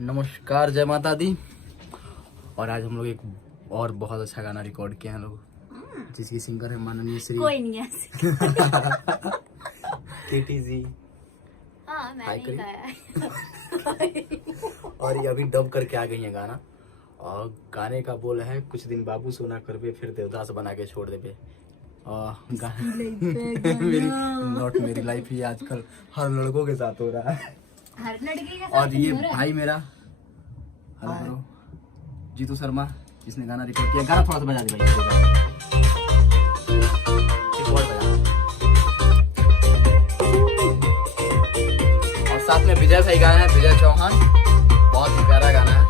नमस्कार, जय माता दी। और आज हम लोग एक और बहुत अच्छा गाना रिकॉर्ड किए हैं लोग, जिसकी सिंगर है माननीय श्री कोई नहीं है केटी जी। हाँ, मैंने ही गाया है। और ये अभी डब करके आ गई है गाना। और गाने का बोल है, कुछ दिन बाबू सोना करबे फिर देवदास बना के छोड़ देबे। मेरी नॉट मेरी लाइफ ही आजकल हर लड़कों के साथ हो रहा है। हर लड़के के साथ और ये हो रहा है। भाई मेरा हेलो जीतू शर्मा, जिसने गाना रिकॉर्ड किया। गाना थोड़ा सा बजा दे भाई। एक और बजा। और साथ में विजय भाई गाना है, विजय चौहान। बहुत ही प्यारा गाना है।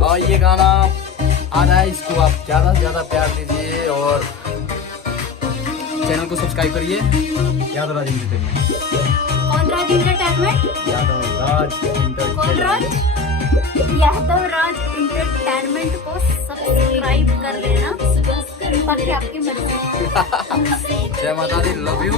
और ये गाना आ रहा है, इसको आप ज्यादा से ज्यादा प्यार दीजिए और चैनल को सब्सक्राइब करिए। यादव राज एंटरटेनमेंट। कौन राज एंटरटेनमेंट? यादव राज कौन राज? यादव राज एंटरटेनमेंट को सब्सक्राइब कर लेना, बाकी आपकी मर्जी। जय माता दी, लव यू।